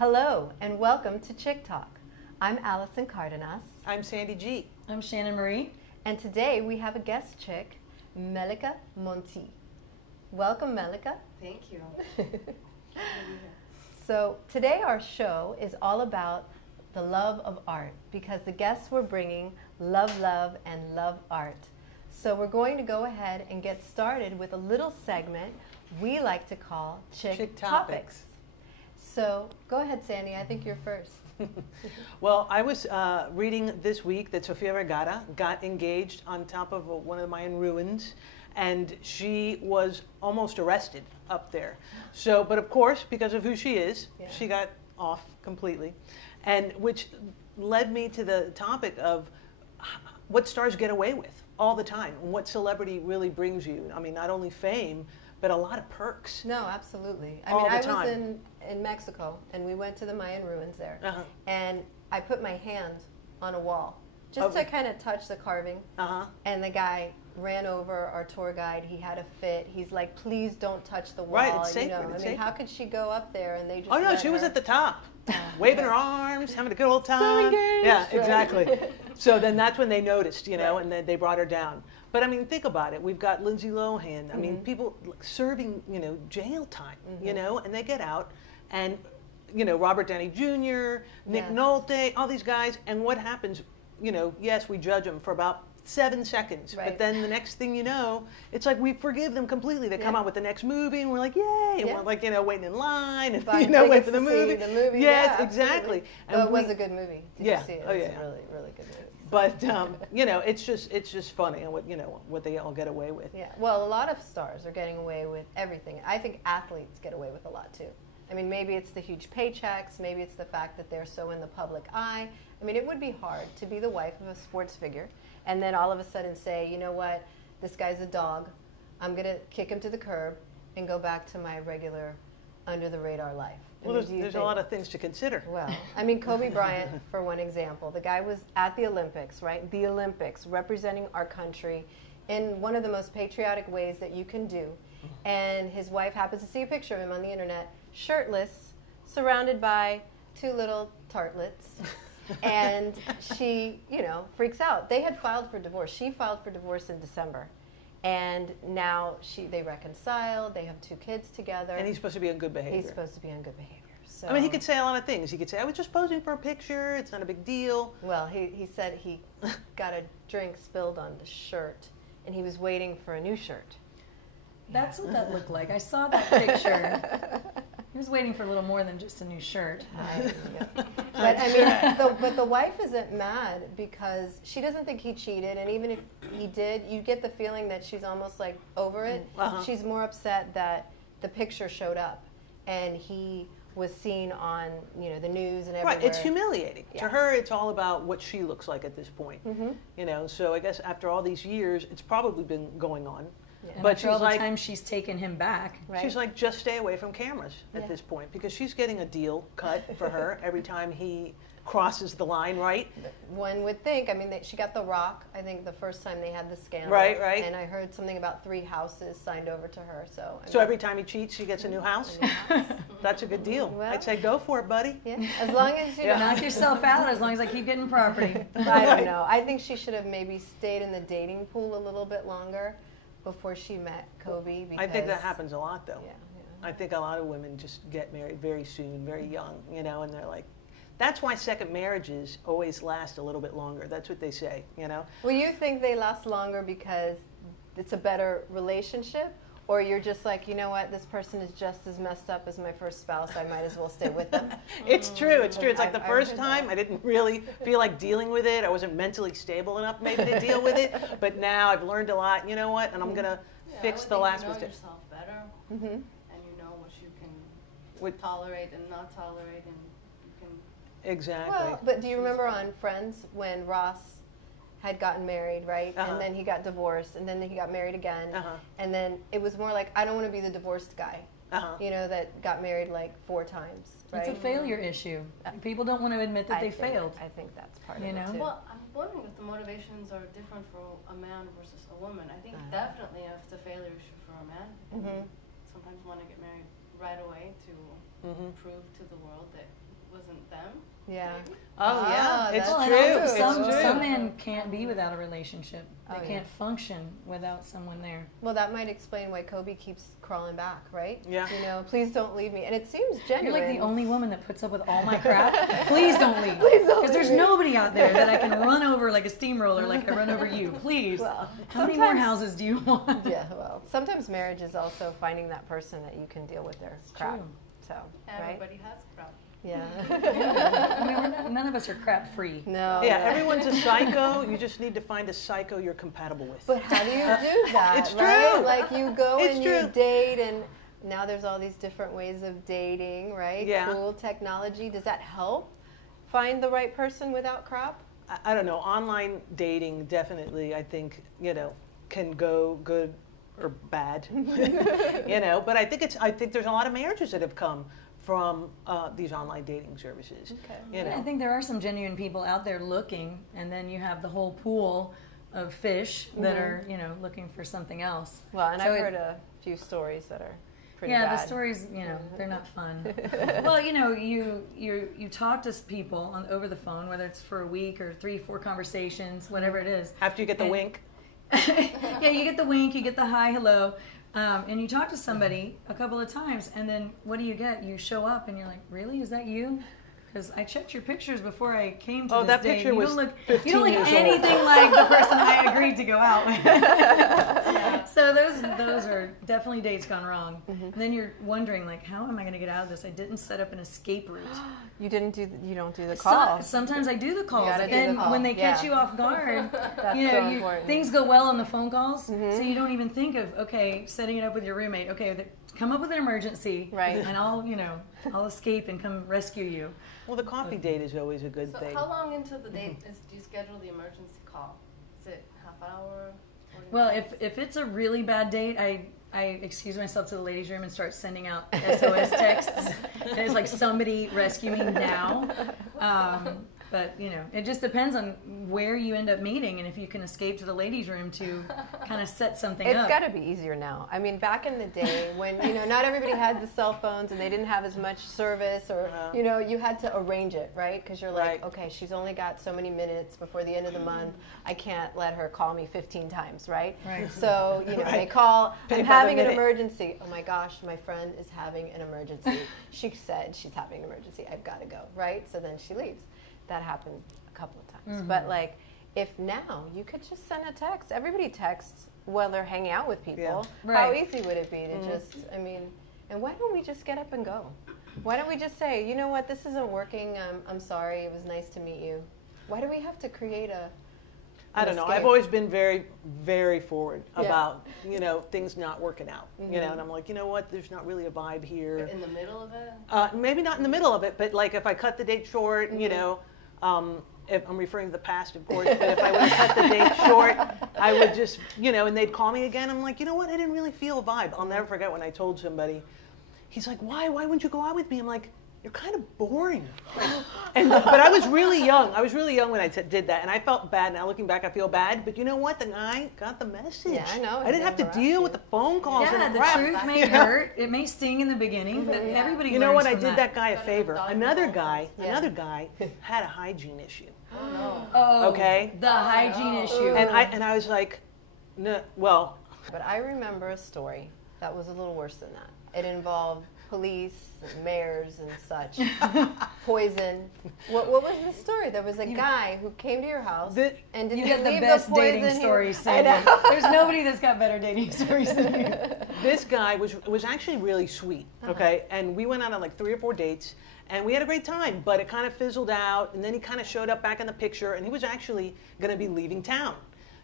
Hello and welcome to Chick Talk. I'm Allison Cardenas. I'm Sandy G. I'm Shannon Marie. And today we have a guest chick, Melika Monti. Welcome, Melika. Thank you. So today our show is all about the love of art because the guests we're bringing love, and love art. So we're going to go ahead and get started with a little segment we like to call Chick Topics. So go ahead, Sandy. I think you're first. Well, I was reading this week that Sofia Vergara got engaged on top of one of the Mayan ruins, and she was almost arrested up there. So, but of course, because of who she is, she got off completely, and which led me to the topic of what stars get away with all the time, and what celebrity really brings you. I mean, not only fame, but a lot of perks. No, absolutely. I All mean, the I time. was in Mexico, and we went to the Mayan ruins there, and I put my hand on a wall just to kind of touch the carving, and the guy ran over our tour guide. He had a fit. He's like, "Please don't touch the wall." Right, it's sacred. You know, It's I mean, how sacred. could she go up there and they just? Oh no, let she was her? at the top, waving her arms, having a good old time. engaged, Yeah, right? exactly. So then that's when they noticed, you know, and then they brought her down. But I mean, think about it. We've got Lindsay Lohan. I mean, people serving, you know, jail time, you know, and they get out, and you know, Robert Downey Jr., Nick Nolte, all these guys, and what happens? You know, yes, we judge them for about 7 seconds, but then the next thing you know, it's like we forgive them completely. They come out with the next movie, and we're like, yay! And we're like, you know, waiting in line, and Buying you know, wait tickets for the to movie. see the movie. Yes, Yeah, exactly. Well, it was a good movie. Did you see it? Oh, It was yeah. a really, really good movie. But you know, it's just funny, and what you know what they all get away with. Yeah, well, a lot of stars are getting away with everything. I think athletes get away with a lot too. I mean, maybe it's the huge paychecks, maybe it's the fact that they're so in the public eye. I mean, it would be hard to be the wife of a sports figure and then all of a sudden say, you know what, this guy's a dog. I'm going to kick him to the curb and go back to my regular under-the-radar life. Well, there's a lot of things to consider. Well, I mean, Kobe Bryant, for one example, the guy was at the Olympics, right? The Olympics, representing our country in one of the most patriotic ways that you can do. And his wife happens to see a picture of him on the internet, shirtless, surrounded by two little tartlets. And she, you know, freaks out. They had filed for divorce. She filed for divorce in December. And now they reconciled. They have 2 kids together. And he's supposed to be on good behavior. He's supposed to be on good behavior. So, I mean, he could say a lot of things. He could say, I was just posing for a picture. It's not a big deal. Well, he said he got a drink spilled on the shirt, and he was waiting for a new shirt. That's what that looked like. I saw that picture. He was waiting for a little more than just a new shirt. But I mean, but the wife isn't mad because she doesn't think he cheated, and even if he did, you get the feeling that she's almost like over it. She's more upset that the picture showed up, and he was seen on, you know, the news and everywhere. Right, it's humiliating. To her, it's all about what she looks like at this point. You know, so I guess after all these years, it's probably been going on. And But after she's all the like, time she's taken him back. she's like, just stay away from cameras at this point, because she's getting a deal cut for her every time he crosses the line, right? One would think. I mean, she got The Rock, I think, the first time they had the scandal. Right, right. And I heard something about 3 houses signed over to her. So So every time he cheats, she gets a new house? That's a good deal. Well, I'd say go for it, buddy. Yeah, as long as you don't. Knock yourself out as long as I keep getting property. I don't know. I think she should have maybe stayed in the dating pool a little bit longer before she met Kobe. Because, I think that happens a lot, though. Yeah. I think a lot of women just get married very soon, very young, you know, and they're like, that's why second marriages always last a little bit longer. That's what they say, you know. Well, you think they last longer because it's a better relationship? Or you're just like, you know what, this person is just as messed up as my first spouse, I might as well stay with them? It's true, it's true. It's like the I've first heard time that. I didn't really feel like dealing with it. I wasn't mentally stable enough maybe to deal with it. But now I've learned a lot, you know what, and I'm going to fix the last mistake. mistake. You know yourself better, and you know what you can tolerate and not tolerate, and you can... Exactly. Well, but do you remember on Friends when Ross had gotten married, right? And then he got divorced, and then he got married again. And then it was more like, I don't want to be the divorced guy, you know, that got married like 4 times, right? It's a failure issue. People don't want to admit that they failed. I think that's part You of know? it, too. Well, I'm wondering if the motivations are different for a man versus a woman. I think definitely if it's a failure issue for a man, sometimes want to get married right away to prove to the world that wasn't them. Yeah. Maybe. Oh yeah, it's that's true. And It's also true. some men can't be without a relationship. They Oh, yeah. can't function without someone there. Well, that might explain why Kobe keeps crawling back, right? Yeah. You know, please don't leave me. And it seems You're genuine. like the only woman that puts up with all my crap. Please don't leave. Please don't Because there's leave me. nobody out there that I can run over like a steamroller like I run over you. Please. Well, How many more sometimes- houses do you want? Yeah, well, sometimes marriage is also finding that person that you can deal with their crap. true. So, right? Everybody has crap. Yeah. I mean, none of us are crap free. No. Yeah, no. everyone's a psycho. You just need to find a psycho you're compatible with. But how do you do that? It's right? true. Like you go It's and true. you date, and now there's all these different ways of dating, right? Yeah. Cool technology. Does that help find the right person without crap? I don't know. Online dating definitely, I think, can go good or bad. But I think there's a lot of marriages that have come from these online dating services. Okay. Yeah, I think there are some genuine people out there looking, and then you have the whole pool of fish that are, looking for something else. Well, and So I've heard a few stories that are pretty yeah, bad. the stories, they're not fun. Well, you talk to people over the phone, whether it's for a week or 3-4 conversations, whatever it is. After you get the And- wink. Yeah, you get the wink, you get the hi, hello, and you talk to somebody a couple of times, and then what do you get? You show up, and you're like, really? Is that you? Because I checked your pictures before I came to Oh, this that date. picture You was don't look, 15 you don't look years old. anything like the person I agreed to go out with. So those are definitely dates gone wrong. And then you're wondering, like, how am I going to get out of this? I didn't set up an escape route. You don't do the call. Sometimes I do the calls, gotta do and the call, when they catch yeah. you off guard, That's you know, so important. things go well on the phone calls, so you don't even think of setting it up with your roommate. Okay, come up with an emergency, Right. And I'll escape and come rescue you. Well, the coffee date is always a good So thing. how long into the date do you schedule the emergency call? Is it half hour? 40 Well, minutes? if it's a really bad date, I excuse myself to the ladies' room and start sending out SOS texts. And it's like, somebody rescue me now. But it just depends on where you end up meeting and if you can escape to the ladies' room to kind of set something It's up. got to be easier now. I mean, back in the day when, not everybody had the cell phones and they didn't have as much service or, you had to arrange it, right? Because you're like, Right. okay, she's only got so many minutes before the end of the month. I can't let her call me 15 times, right? Right. So, they Right. call, Pay I'm by the having an minute. emergency. Oh my gosh, my friend is having an emergency. She said she's having an emergency. I've got to go, right? So then she leaves. That happened a couple of times. But like, if now you could just send a text. Everybody texts while they're hanging out with people. Yeah. How Right. easy would it be to just, and why don't we just get up and go? Why don't we just say, you know what, this isn't working. I'm sorry. It was nice to meet you. Why do we have to create I don't know. escape? I've always been very, very forward Yeah. about, things not working out. And I'm like, you know what, there's not really a vibe here. in the middle of it? Maybe not in the middle of it, but like if I cut the date short, if I'm referring to the past, of course, but if I would have cut the date short, I would just, and they'd call me again. I'm like, you know what, I didn't really feel a vibe. I'll never forget when I told somebody, he's like, why wouldn't you go out with me? I'm like, you're kind of boring. But I was really young. When I did that, and I felt bad. Now looking back, I feel bad. But you know what? The guy got the message. Yeah, I know. I didn't have to deal with the phone calls Yeah, and the crap. truth may hurt. It may sting in the beginning, but everybody You know what? learns I from did that guy a favor. Dodge Another the guy Yeah. had a hygiene issue. Oh no. Oh, Okay. The hygiene issue. And I was like, no, well, But I remember a story that was a little worse than that. It involved police, and mayors, and such. Poison. What was the story? There was a guy who came to your house and didn't You get the leave best the poison dating here. stories, I Sandy. know. There's nobody that's got better dating stories than you. this guy was actually really sweet, okay? And we went on like 3 or 4 dates, and we had a great time, but it kind of fizzled out, and then he kind of showed up back in the picture, and he was actually going to be leaving town.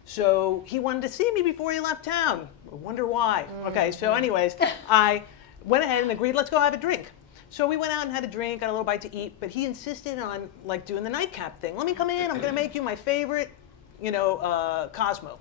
So he wanted to see me before he left town. I wonder why. Okay, so anyways, I went ahead and agreed, let's go have a drink. So we went out and had a drink, got a little bite to eat, but he insisted on like doing the nightcap thing. Let me come in, I'm gonna make you my favorite, Cosmo.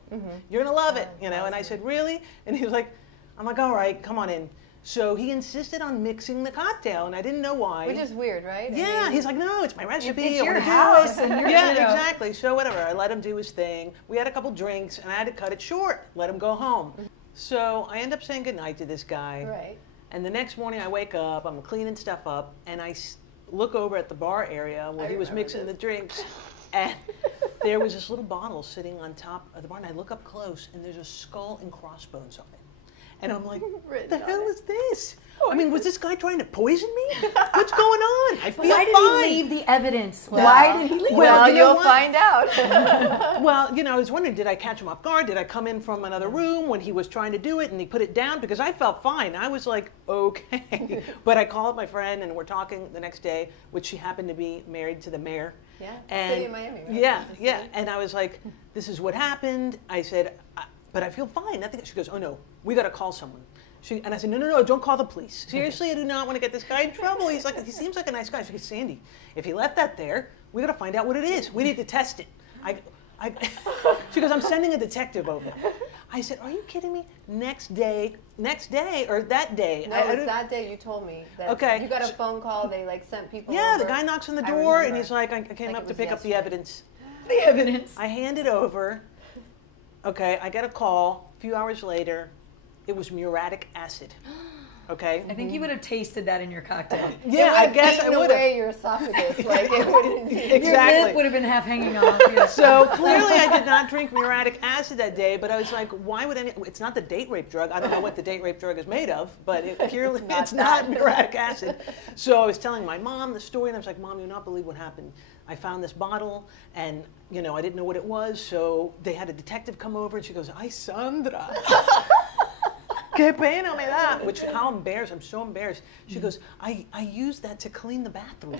You're gonna love it, And I said, really? And he was like, I'm like, all right, come on in. So he insisted on mixing the cocktail, and I didn't know why. Which is weird, right? I Yeah, mean, he's like, no, it's my recipe. It's I your wanna do house, it." and you're, yeah, you know. exactly. So whatever, I let him do his thing. We had a couple drinks, and I had to cut it short, let him go home. So I end up saying goodnight to this guy. Right. And the next morning I wake up, I'm cleaning stuff up, and look over at the bar area where he was mixing the drinks, and there was this little bottle sitting on top of the bar, and I look up close, and there's a skull and crossbones on it. And I'm like, what the hell is this? I mean, was this guy trying to poison me? What's going on? I feel Why did fine. he leave the evidence? Well, Why did he leave? Well, you know you'll what? find out. Well, you know, I was wondering, did I catch him off guard? Did I come in from another room when he was trying to do it and he put it down? Because I felt fine. I was like, okay. But I called my friend and we're talking the next day, which she happened to be married to the mayor. Yeah, And city of Miami, right? Yeah, It's a yeah. city. And I was like, this is what happened. I said, but I feel fine. Nothing. She goes, oh no, we got to call someone. And I said, no, don't call the police. Seriously, I do not want to get this guy in trouble. He seems like a nice guy. She goes, Sandy, if he left that there, we got to find out what it is. We need to test it. She goes, I'm sending a detective over. I said, are you kidding me? Next day, or that day. No, it was that day you told me that Okay. you got a phone call. They like sent people. Yeah, over. the guy knocks on the I door and remember. he's like, I came Like up it to was pick up the yesterday. evidence. The evidence. I hand it over. Okay, I get a call. A few hours later, it was muriatic acid. Okay. I think you would have tasted that in your cocktail. Yeah, I guess I would have. away your esophagus, like it wouldn't. Your Exactly. lip would have been half hanging off. Yes. So clearly I did not drink muriatic acid that day, but I was like, why would it's not the date rape drug. I don't know what the date rape drug is made of, but clearly it's not muriatic acid. So I was telling my mom the story and I was like, Mom, you'll not believe what happened. I found this bottle and, you know, I didn't know what it was. So they had a detective come over and she goes, ay, Sandra. Qué pena me da. Which, how embarrassed, I'm so embarrassed. She goes, I used that to clean the bathroom.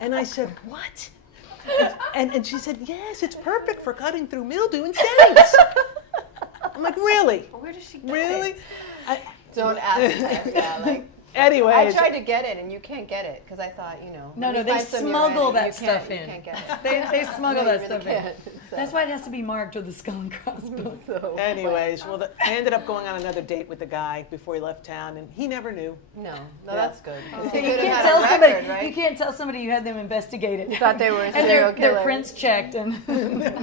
And I said, what? And she said, yes, it's perfect for cutting through mildew and stains. I'm like, really? Where does she get Really? it? Don't ask her. Yeah, like. Anyway. I tried to get it, and you can't get it because I thought, you know. No, when you they find some smuggle muriatic, that you can't- stuff in. You can't get it. They smuggle No, you that really stuff in. can't. So- That's why it has to be marked with the skull and crossbones. so, Anyways, well, I ended up going on another date with the guy before he left town, and he never knew. No, Yeah. that's good. You They could have can't had tell a somebody. record, right? You can't tell somebody you had them investigated. You thought they were a and serial their killer. prints checked and.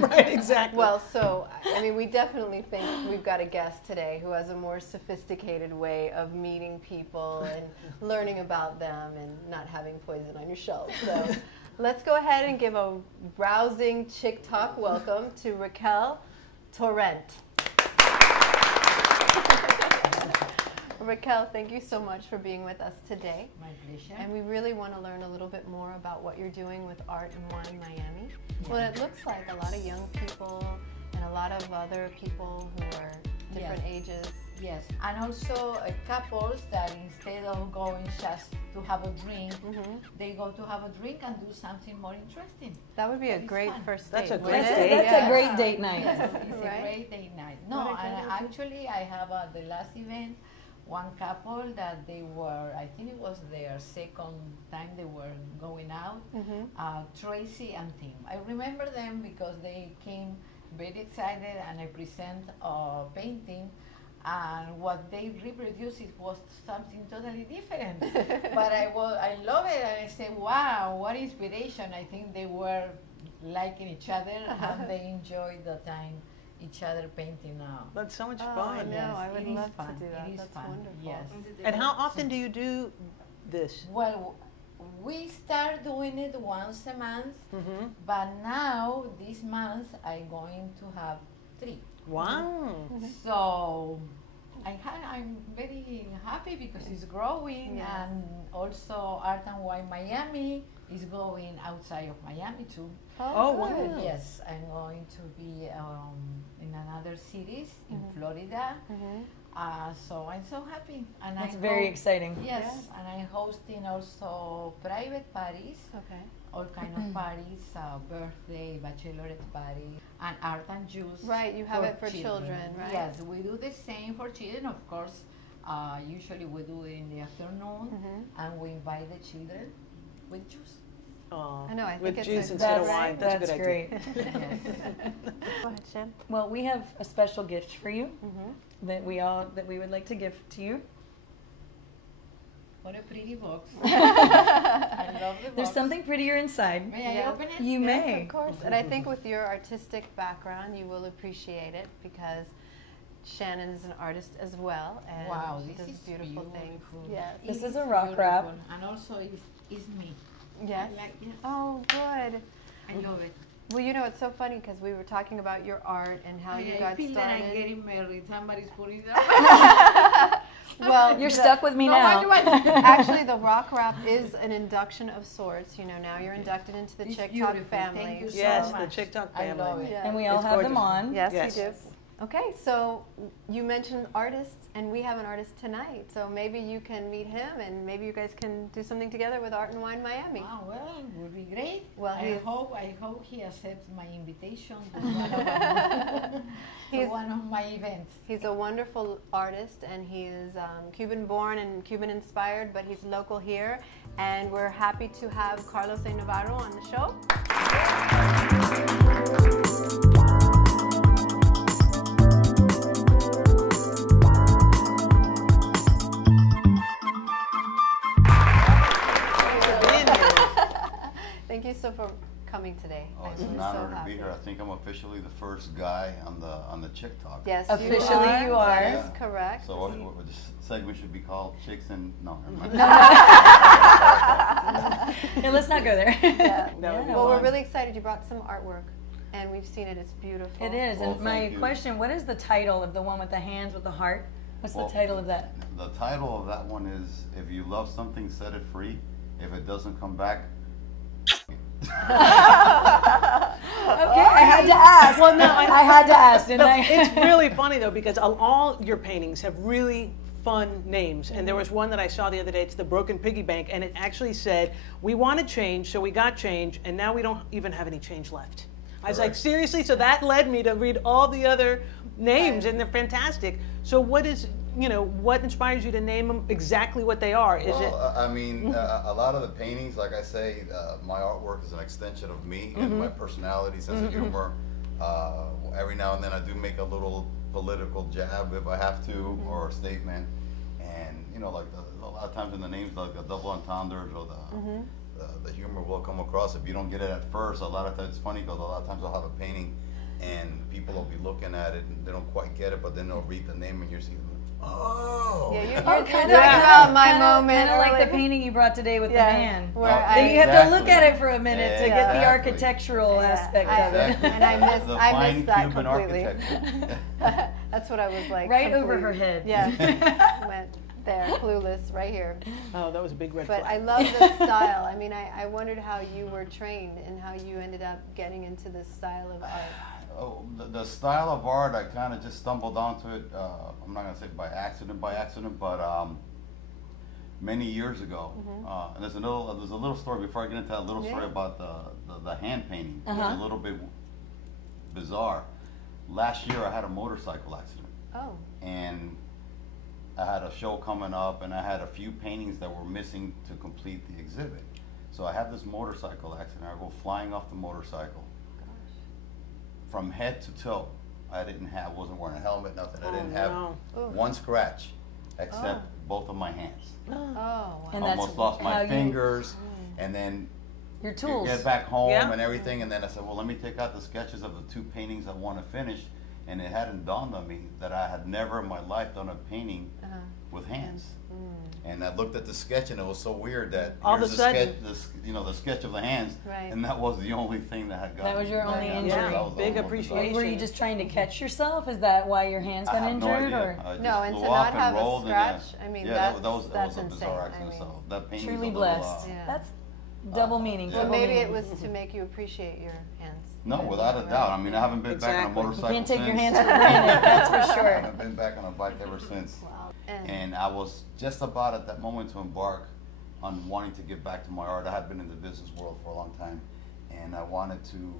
Right, exactly. Well, so, I mean, we definitely think we've got a guest today who has a more sophisticated way of meeting people and learning about them and not having poison on your shelf. So let's go ahead and give a rousing chick talk welcome to Raquel Torrent. Raquel, thank you so much for being with us today. My pleasure. And we really want to learn a little bit more about what you're doing with Art and Wine Miami. Well, it looks like a lot of young people and a lot of other people who are different ages. Yes, and also couples that instead of going just to have a drink, they go to have a drink and do something more interesting. That would be a It's great fun. first That's date. a great wouldn't date. it? That's a great date night. Yes, it's Right? a great date night. What No, a and good actually I have the last event, one couple that they were, I think it was their second time they were going out, Tracy and Tim. I remember them because they came very excited and I present a painting and what they reproduced it was something totally different. But I love it and I say, wow, what inspiration. I think they were liking each other and they enjoyed the time each other painting now. That's so much Oh, I fun. know. Yes, I would it is love fun. to do that. It is That's fun. wonderful. Yes. And how often do you do this? Well, we start doing it once a month, Mm-hmm. but now this month I'm going to have 3. Wow. So I'm very happy because it's growing, Yeah. and also Art and Wine Miami is going outside of Miami too. Oh, good. wow. Yes, I'm going to be in another cities in Florida. So I'm so happy, and That's I very hope- exciting. Yes, and I'm hosting also private parties, Okay. all kind of parties, birthday, bachelorette party, and art and juice. Right, you have it for children, right? Yes, we do the same for children, of course. Usually we do it in the afternoon, and we invite the children with juice. Aw. I know, I think With it's juice a- instead of That's- wine. That's a That's good great. Yes. Go ahead, Shan. Well, we have a special gift for you that we would like to give to you. What a pretty box. I love the box. There's something prettier inside. May I Yeah. open it? You Yes, may. of course. And I think with your artistic background, you will appreciate it because Shannon is an artist as well, and Wow, she this does is beautiful things. beautiful. Yes. This It is a rock wrap. beautiful. And also it's me. Yes. I like it. Oh, good. I love it. Well, you know, it's so funny because we were talking about your art and how you I got feel that I'm started. getting married. Somebody's putting that. Well, You're stuck with me No, now. why do I- Actually, the rock wrap is an induction of sorts. You know, now you're inducted into the It's Chick beautiful. Talk family. Thank you so Yes, the much. Chick Talk I love family. it. Yeah. And we all It's have them gorgeous. on. Yes, Yes. we do. Okay, so you mentioned artists, and we have an artist tonight. So maybe you can meet him, and maybe you guys can do something together with Art and Wine Miami. Wow, well, it would be great. Well, I hope he accepts my invitation to one of my events. He's a wonderful artist, and he is Cuban-born and Cuban-inspired, but he's local here. And we're happy to have Carlos A. Navarro on the show. Thank you so for coming today. Oh, it's I'm an so honor to happy. be here. I think I'm officially the first guy on the Chick Talk. Yes, Officially you are. That is correct. So what this segment should be called Chicks and no. Never mind. Yeah, let's not go there. Yeah. That would be Well, we're fun. really excited. You brought some artwork, and we've seen it. It's beautiful. It is. Well, And my thank you. question, what is the title of the one with the hands with the heart? What's Well, the title of that? The title of that one is "If You Love Something, Set It Free. If it doesn't come back." Okay, I had to ask. Well, no, I had to ask, didn't No, I? it's really funny though because all your paintings have really fun names. And there was one that I saw the other day. It's the Broken Piggy Bank, and it actually said, "We wanted change, so we got change, and now we don't even have any change left." I was like, Correct. seriously? So that led me to read all the other names, and they're fantastic. So what inspires you to name them exactly what they are? Is it? Well, I mean, a lot of the paintings, like I say, my artwork is an extension of me and my personality, sense of humor. Every now and then I do make a little political jab if I have to, or a statement. And, like a lot of times in the names, like the double entendres or the humor will come across. If you don't get it at first, a lot of times, it's funny because a lot of times I'll have a painting and people will be looking at it and they don't quite get it, but then they'll read the name and you're seeing, oh. Yeah, you're Oh, talking kind about my moment. Kind of like the earlier. painting you brought today with Yeah, the man. where Oh, I- You have to look exactly. at it for a minute to get the Exactly. architectural Yeah, aspect I- of it. Exactly. And I missed- The I fine missed that Cuban completely. architecture. That's what I was like. Right over completely- her head. Yeah, went there, clueless, right here. Oh, that was a big red But I flag. love the style. I mean, I wondered how you were trained and how you ended up getting into this style of art. Oh, the style of art, I kind of just stumbled onto it. I'm not gonna say by accident, but many years ago. And there's a little story before I get into that little story Yeah. about the hand painting, which Uh-huh. is a little bit bizarre. Last year, I had a motorcycle accident, Oh, and I had a show coming up, and I had a few paintings that were missing to complete the exhibit. So I have this motorcycle accident. I go flying off the motorcycle. From head to toe, wasn't wearing a helmet, nothing. I didn't have no. Ooh. one scratch, except both of my hands. oh, wow. And that's Almost lost how my you- fingers, and then Your tools. get back home Yeah. and everything. And then I said, well, let me take out the sketches of the two paintings I want to finish. And it hadn't dawned on me that I had never in my life done a painting Uh-huh. with hands. And I looked at the sketch, and it was so weird that All of here's a the sudden- the sketch of the hands, Right. and that was the only thing that had got That was your only that injury. was the Big most appreciation. bizarre. Were you just trying to catch yourself? Is that why your hands I got have injured? no idea. Or I just No, and flew to off not and have a rolled, and yeah. scratch, I mean, Yeah, that's that was insane. a bizarre I accident. mean, So that painting's truly a little, blessed. Yeah. That's double meaning. yeah. So double maybe it meaning. was to make you appreciate your hands. No, without a doubt. I mean, I haven't been back on a Exactly. You motorcycle You can't take since. your hands for granted, that's for I sure. haven't been back on a bike ever since. Wow. And I was just about at that moment to embark on wanting to get back to my art. I had been in the business world for a long time, and I wanted to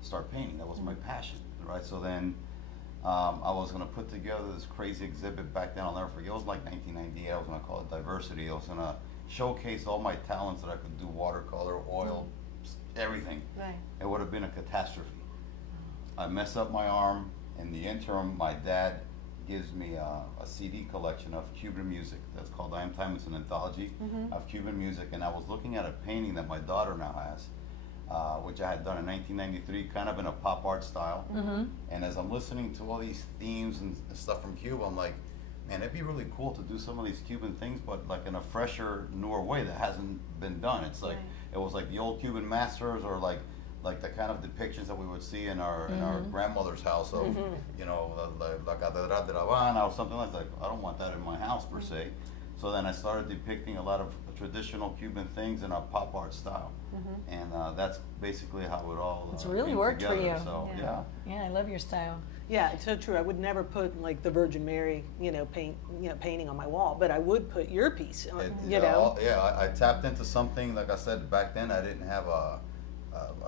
start painting. That was my passion, right? So then I was going to put together this crazy exhibit back then. I'll never forget. It was like 1998. I was going to call it Diversity. I was going to showcase all my talents that I could do: watercolor, oil, everything. Right. It would have been a catastrophe. I mess up my arm. In the interim, my dad gives me a CD collection of Cuban music that's called I Am Time. It's an anthology of Cuban music, and I was looking at a painting that my daughter now has which I had done in 1993, kind of in a pop art style. And as I'm listening to all these themes and stuff from Cuba, I'm like, man, it'd be really cool to do some of these Cuban things, but like in a fresher, newer way that hasn't been done. It's like it was like the old Cuban masters, or like the kind of depictions that we would see in our grandmother's house of you know, La Catedral de La Habana or something like that. I don't want that in my house per se. So then I started depicting a lot of traditional Cuban things in a pop art style, and that's basically how it all. It's really came worked for together. you. So Yeah, I love your style. Yeah, it's so true. I would never put like the Virgin Mary, painting on my wall, but I would put your piece on, I tapped into something. Like I said, back then I didn't have a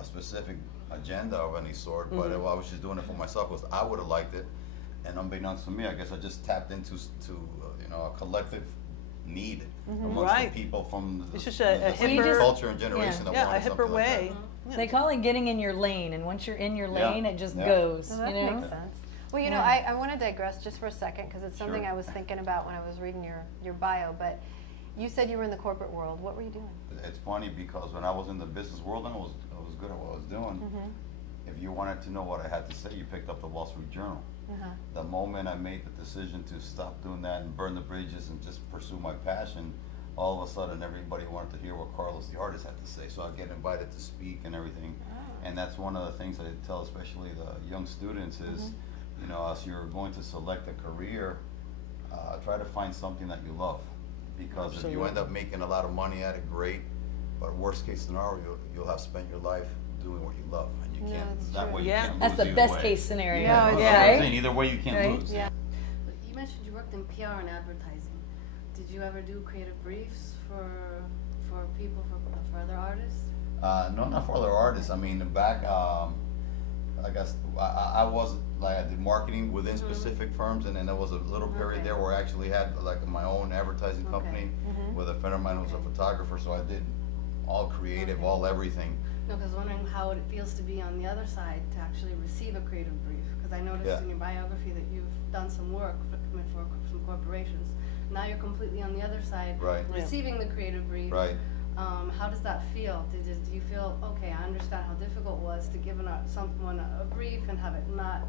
specific agenda of any sort, but I was just doing it for myself because I would have liked it. And unbeknownst to me, I guess I just tapped into a collective need amongst the people from It's the just a hipper culture and generation that a wanted hipper something way. like that. They call it getting in your lane, and once you're in your lane, it just goes. Well, that makes sense. Well, I want to digress just for a second because it's something I was thinking about when I was reading your bio. But you said you were in the corporate world. What were you doing? It's funny because when I was in the business world and I was good at what I was doing, if you wanted to know what I had to say, you picked up the Wall Street Journal. The moment I made the decision to stop doing that and burn the bridges and just pursue my passion, all of a sudden everybody wanted to hear what Carlos the artist had to say. So I get invited to speak and everything. And that's one of the things I tell especially the young students is, as you're going to select a career, try to find something that you love. Because if you end up making a lot of money at it, great. But worst case scenario, you'll have spent your life doing what you love, and you can't. That way, you can't That's lose the either best way. case scenario. Yeah, Right? I'm saying either way, you can't lose. Yeah. But you mentioned you worked in PR and advertising. Did you ever do creative briefs for people, for other artists? No, not for other artists. I mean, back, I guess I was like I did marketing within specific firms, and then there was a little period there where I actually had like my own advertising company with a friend of mine who was a photographer. So I did all creative, all everything. No, because I was wondering how it feels to be on the other side to actually receive a creative brief. Because I noticed in your biography that you've done some work for some corporations. Now you're completely on the other side, receiving the creative brief. Right. How does that feel? Do you feel, okay, I understand how difficult it was to give someone a brief and have it not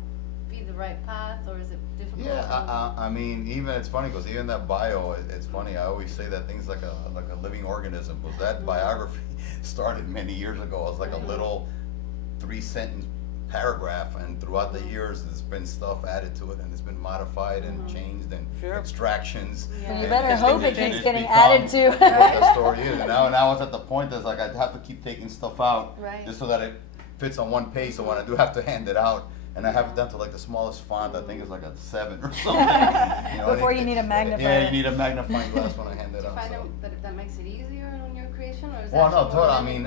be the right path, or is it difficult? Yeah, I mean, even it's funny because even that bio, it's funny. I always say that things like a living organism. Because that biography started many years ago. It was like a little 3-sentence paragraph, and throughout the years, there's been stuff added to it, and it's been modified and changed, and extractions. And you better hope it keeps getting added to. What that story is, and now it's at the point that's like I have to keep taking stuff out just so that it fits on one page. So when I do have to hand it out, and I have it down to like the smallest font, I think it's like a 7 or something. Before you need a magnifier. Yeah, you need a magnifying glass when I hand it out. Do you find that makes it easier in your creation, or is well, that no, totally. I mean,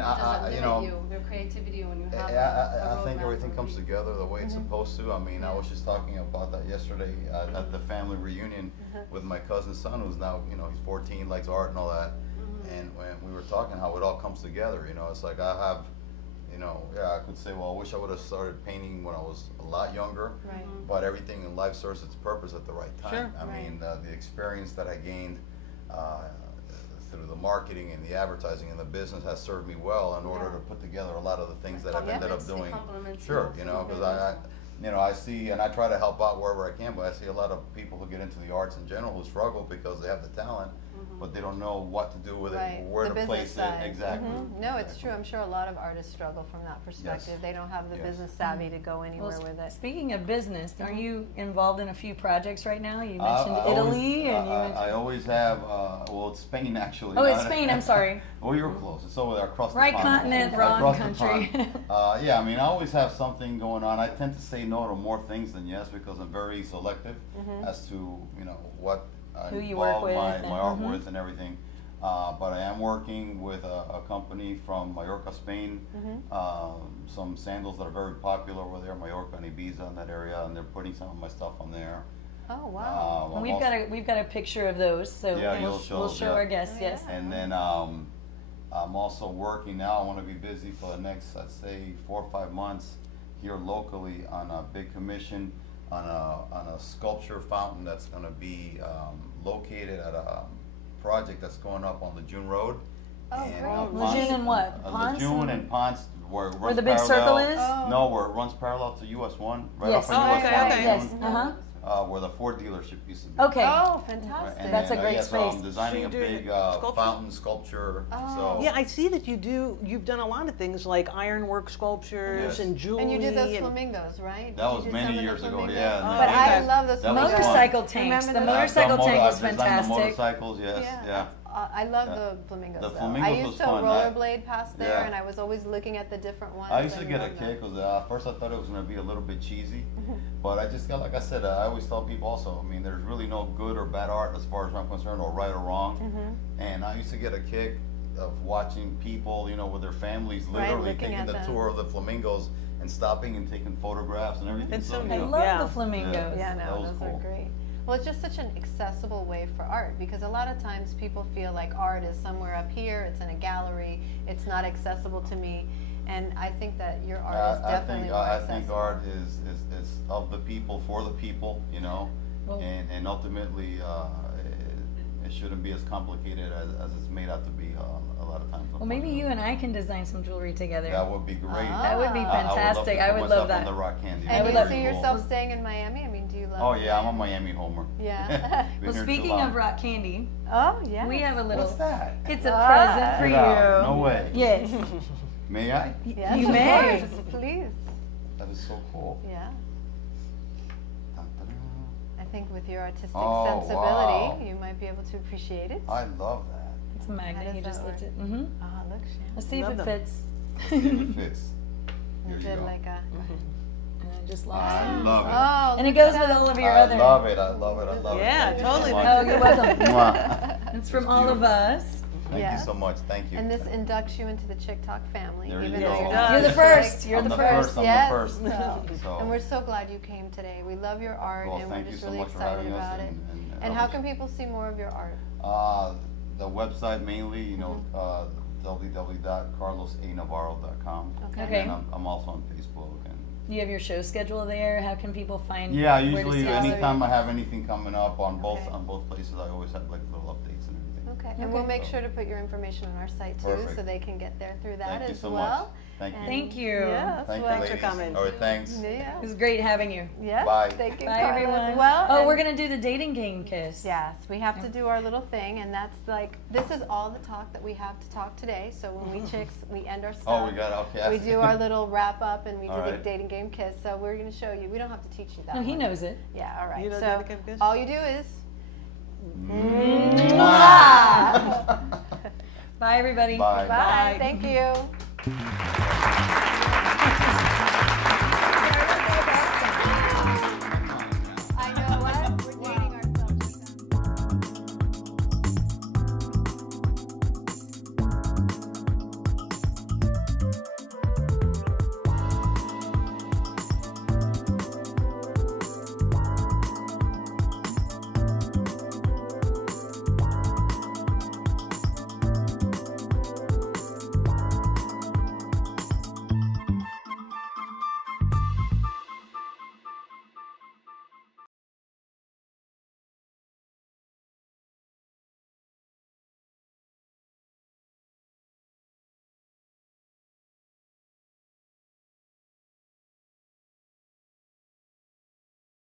your creativity when you have I think everything comes together the way it's supposed to. I mean, I was just talking about that yesterday at the family reunion with my cousin's son, who's now, he's 14, likes art and all that. And when we were talking how it all comes together, it's like I have, I could say, well, I wish I would have started painting when I was a lot younger. Right. But everything in life serves its purpose at the right time. Sure. I mean, the experience that I gained through the marketing and the advertising and the business has served me well in order to put together a lot of the things that I've ended up doing. Sure, because I see, and I try to help out wherever I can, but I see a lot of people who get into the arts in general who struggle because they have the talent, but they don't know what to do with it, where to place it. Exactly. No, it's true. I'm sure a lot of artists struggle from that perspective. Yes. They don't have the business savvy to go anywhere with it. Speaking of business, are you involved in a few projects right now? You mentioned Italy, and you mentioned... I always have. Well, it's Spain actually. Oh, it's Spain. I'm sorry. Oh, you're close. It's over there across the right pond. continent, wrong country. Yeah, I mean, I always have something going on. I tend to say no to more things than yes because I'm very selective as to what I who you work with, my art with and everything. But I am working with a company from Mallorca, Spain. Some sandals that are very popular over there, Mallorca and Ibiza in that area, and they're putting some of my stuff on there. Oh wow! Well, we've got a picture of those, so we'll show our guests. Yes. And then I'm also working now. I want to be busy for the next, I'd say, 4 or 5 months here locally on a big commission on a sculpture fountain that's going to be located at a project that's going up on the June Road Oh, And, great. Lejeune and what? Ponce? Lejeune and Ponce, where it runs Where the big circle parallel- is? Oh. No, where it runs parallel to US 1, right Yes. off of Oh, US okay, 1. okay. Yes. Uh-huh. Where the Ford dealership used to be. Okay. Oh, Right, fantastic. and That's then, a great so I'm space. designing So a you do big sculpture? fountain sculpture. Oh. So Yeah, I see that you've done a lot of things like ironwork sculptures Yes. and jewelry. And you did those and- flamingos, right? That Did was you do many some of the years ago, flamingos? yeah. Oh, But I okay. love those That was flamingos. fun. Motorcycle tanks. Remember The those? motorcycle tank was I've designed the fantastic. motorcycles, yes, yeah. I love Yeah. the flamingos. The though. flamingos I used was to fun. rollerblade past there, Yeah. and I was always looking at the different ones. I used to and get a love them. kick because at first I thought it was going to be a little bit cheesy, Mm-hmm. but I just got, like I said, I always tell people also, I mean, there's really no good or bad art as far as I'm concerned, or right or wrong. Mm-hmm. And I used to get a kick of watching people, with their families, Right, literally looking taking at the them. tour of the flamingos and stopping and taking photographs and everything. It's so I neat. love Yeah. the flamingos. Yeah, That no, was those cool. are great. Well, it's just such an accessible way for art because a lot of times people feel like art is somewhere up here, it's in a gallery, it's not accessible to me. And I think that your art is definitely more I accessible. think art is of the people for the people, Well- and ultimately it shouldn't be as complicated as it's made out to be a lot of times. Well, maybe you and I can design some jewelry together. That would be great. That would be Ah. fantastic. I I would would love love to put myself on that. the rock candy. And That'd you be love- see pretty cool. yourself staying in Miami? I mean, do you love Oh yeah, I'm a Miami? Miami homer. Yeah. Been Well, here too speaking long. of rock candy, Oh, yeah. we have a little. What's that? It's a Ah. present for Get out. you. No way. Yes. May I? Yes, You of may. course. Please. That is so cool. Yeah. Dun, dun, dun. I think with your artistic Oh, sensibility, wow. you might be able to appreciate it. I love that. It's a magnet. does You that just work? lift it. Mm-hmm. Ah, look, Shan. Let's see if Love it them. fits. See if it fits. You Here you did go. like a. And it just locks I in. love it. Oh, And it look goes at with that. all of your I other. love it. I love it. I love Yeah, it. Thank you totally. so much. Oh, you're welcome. Mwah. It's from It's all of beautiful. us. Thank Yes. you so much. Thank you. And this inducts you into the Chick Talk family, There you even go. though you're It not. does. You're the first. You're I'm the the first. first. I'm Yes. the first. So- So- And we're so glad you came today. We love your art, Well, and we're thank you just so really much for excited having us. about it. And And how can people see more of your art? The website mainly, www.carlosanavarro.com. Okay. Okay. And I'm also on Facebook. And You have your show schedule there. How can people find? yeah, where to usually see us? anytime I have anything coming up on both Okay. places, I always have like little updates and everything. Okay, and we'll make sure to put your information on our site too, Perfect. so they can get there through that Thank you as so well. much. Thank you. And- Thank you. Yes, Thank well, you, for ladies. coming. All right, thanks. Yeah. It was great having you. Yes. Bye. Thank you, Bye, Carlos. everyone. Well, oh, and- we're gonna do the dating game kiss. Yes, we have to do our little thing, and that's like this is all the talk that we have to talk today. So when we chicks, we end our stuff. Oh, we got okay. We do our little wrap up, and we do All the right. dating game kiss. So we're going to show you. We don't have to teach you that. No, he one. knows it. Yeah. All right. You know so dating game kiss? all you do is. Bye, everybody. Bye. Bye. Thank you.